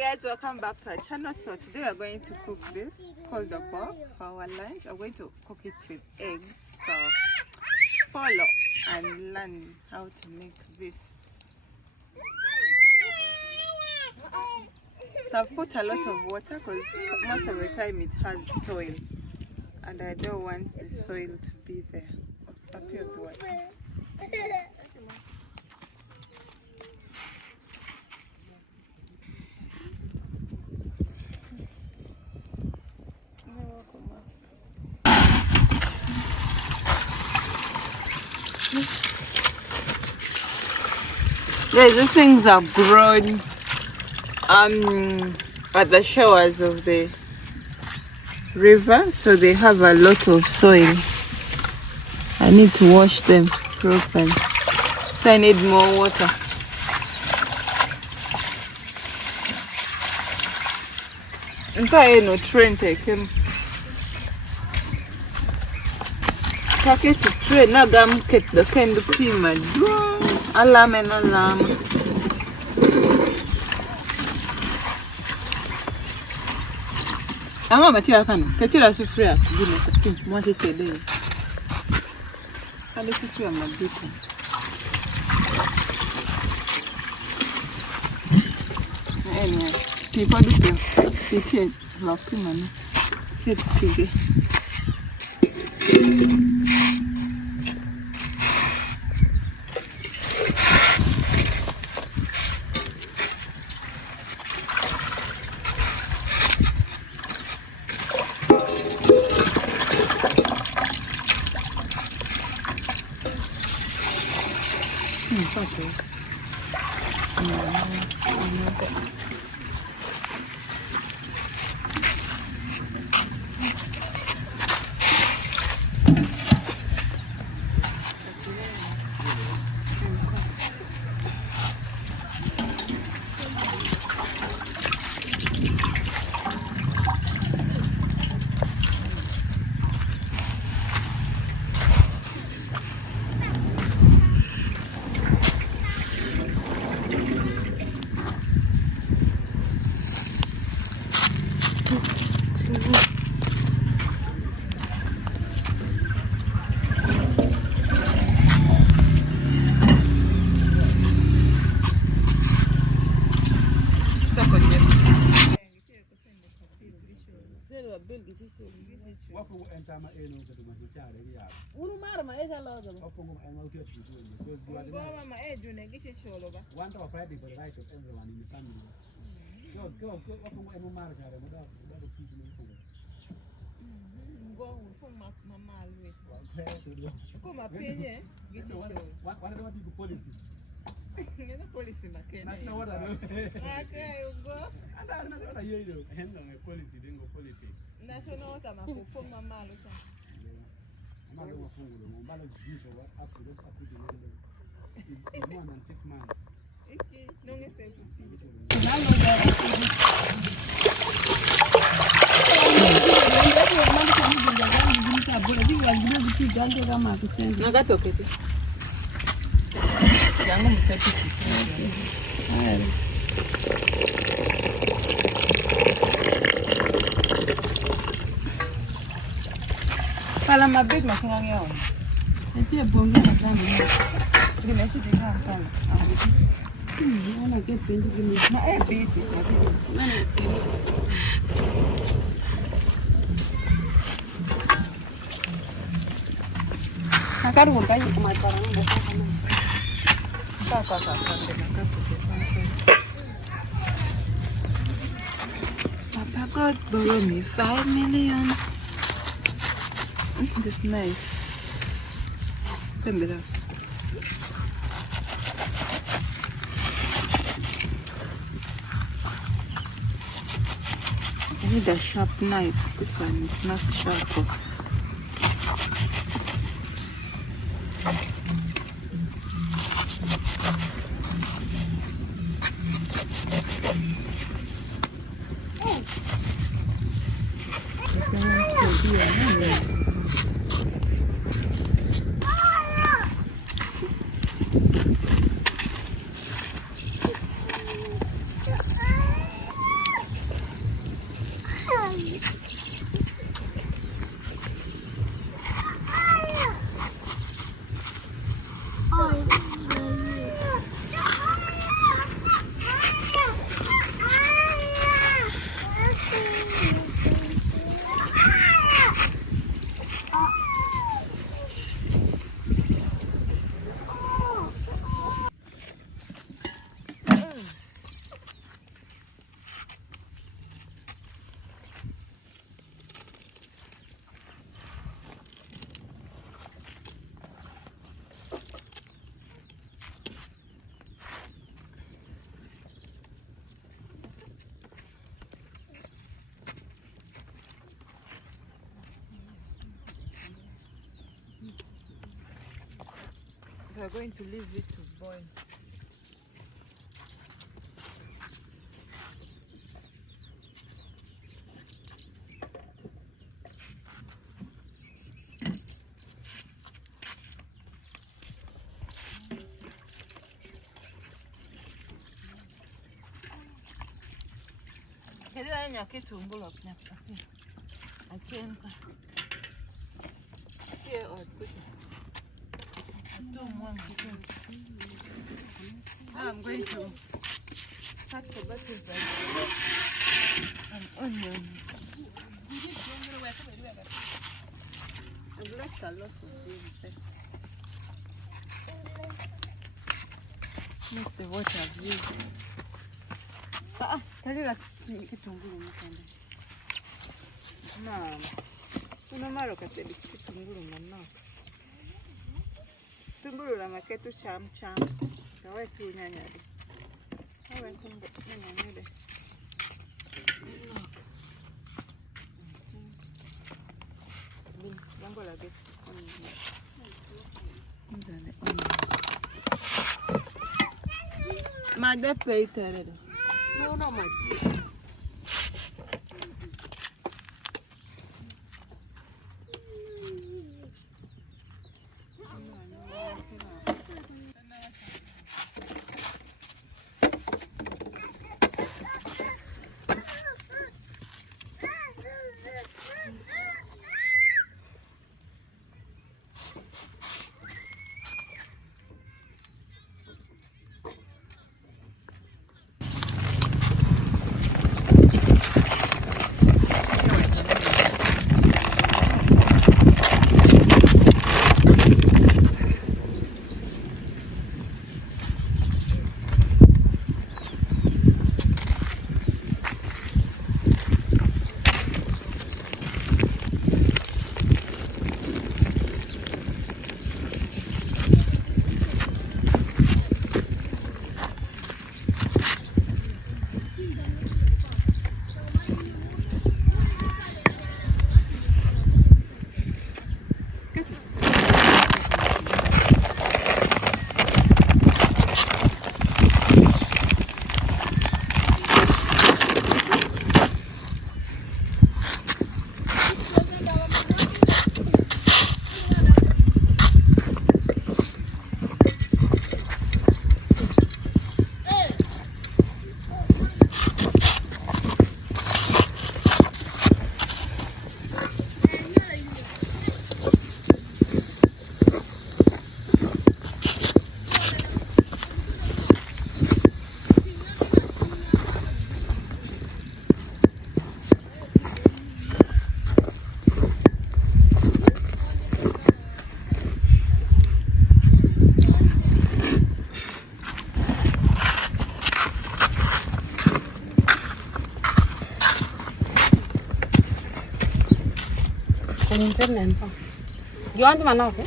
guys, welcome back to our channel. So today we're going to cook this. It's called the pork for our lunch. I'm going to cook it with eggs. So follow and learn how to make this. So I've put a lot of water because most of the time it has soil and I don't want the soil to be there. Up here the water. Guys, these things are grown at the shores of the river, so they have a lot of soil. I need to wash them properly, so I need more water. No train take him. Take to train. Now gam get the kind of pima. Alarm and alarm. I'm going to tell you, Katila Sufria, give me what it is. I listen to you, my beauty. Anyway, people do it, lucky money. It's piggy. Okay. Fala ma big ma kinga ngeo. Eti bonga na kama. Gimesi dika sana. Ana ke pendi gimesi. Na bisi. Mana Nakaru mbai kumatara ngo sana. Kaka. Papa God borrow me 5 million. This knife. Send it up. I need a sharp knife. This one is not sharp. we're going to leave it to boil. Hela kitunguu hapa. Achemka. Here or put it. Now I'm going to cut the potatoes and onions. I've lost a lot of things. That's the water I've used. Tell you that kitunguu mkanda. Mama, unamaro kateli kitunguu mama. Kitunguu la maketu cham. Kawe tu nyanya de. Kawe kumbe nyanya de. Yango la get. Ndane. Made peitere. No, my dear. Internet. You want one okay?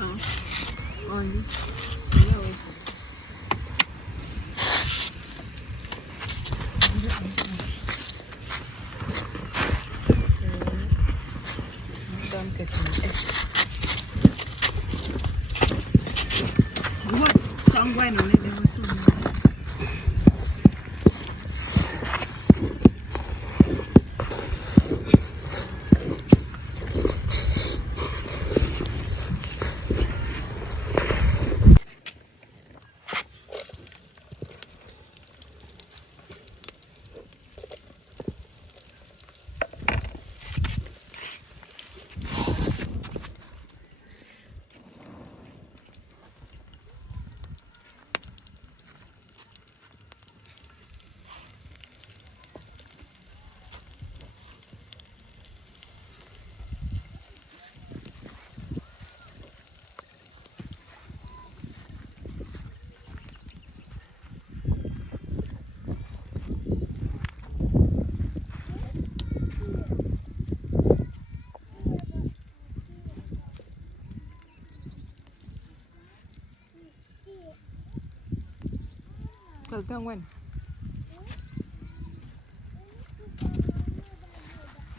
Oh, Kagang wan.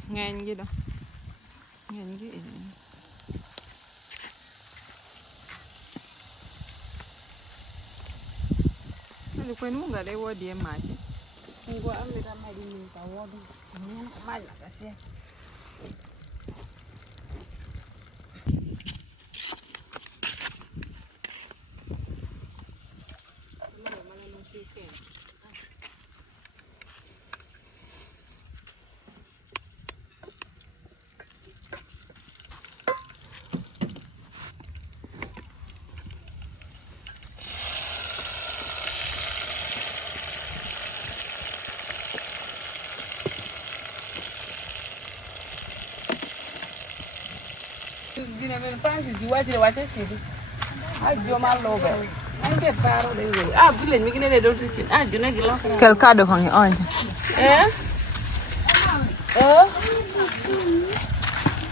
Ngan gitu. Ngan gitu. When munga they were dear magic. Ngo amita maji ni kawodo. Ni maji sasa. Dina men pansi ziwaje wache sidi. Ajo malobe. Ande paro de we. Bule mi kine de do sisi. Ajo na gilo. Kel kado hangi onje.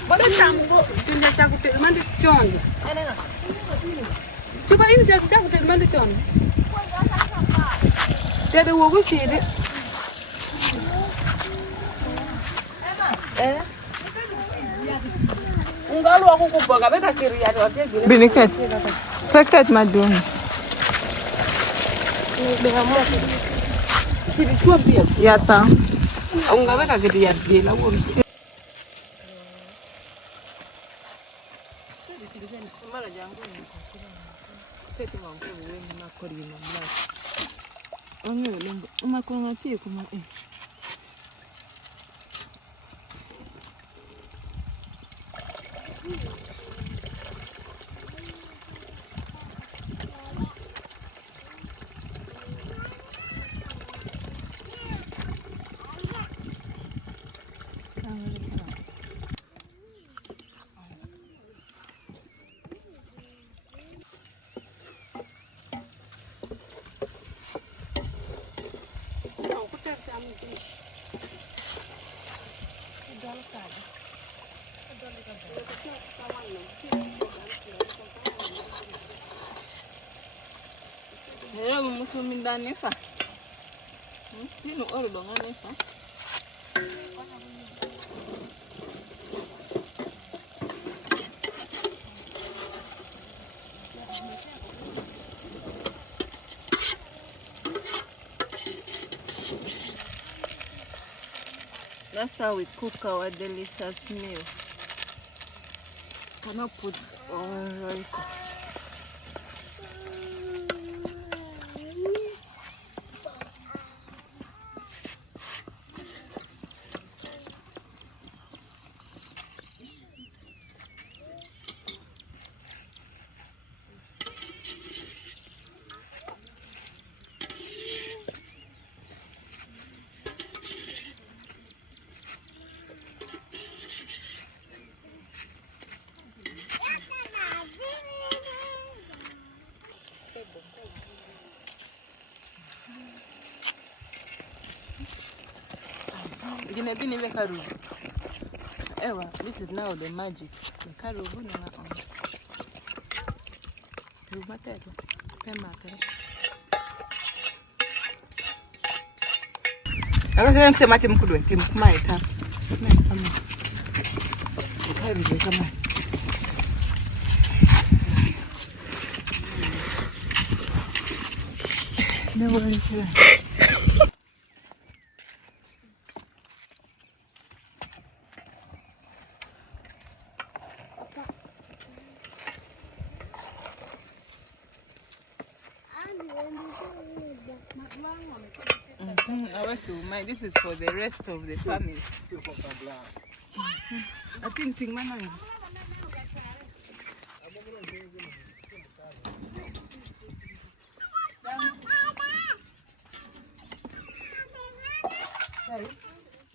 Bodo chambo tunja chakute mandi chondi. Chupa ini chakute mandi chondi. Dede wogo sidi. Ungalu aku kuboga beta kiri ya wate gile. Biniket. Paket maduni. Sidi tua pia. Yata. Unga beta kiri ya gila wo. Mara jangu ni kete mambo wewe na kori na mla. Onge lengo. Umakonga tie kuma Hello, mtu mindani fa. Nino oro dongane fa. That's how we cook our delicious meal. Cannot put oil. Ewa, this is now the magic. The karubu na on. Rumatero. Pematero. Akasema msema timu kudwe, timu kumai ta. Kama. Karubu kama. Never really. This is for the rest of the family. I think man.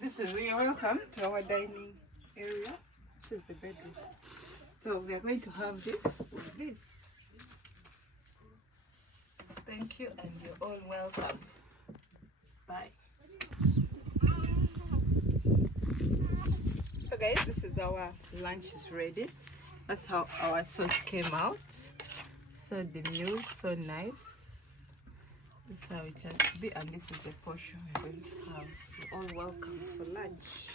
This is welcome to our dining area. This is the bedroom. So we are going to have this with this. Thank you, and you're all welcome. Bye. So guys, this is our lunch is ready. That's how our sauce came out. So demure, so nice. This is how it has to be, and this is the portion we're going to have. You're all welcome for lunch.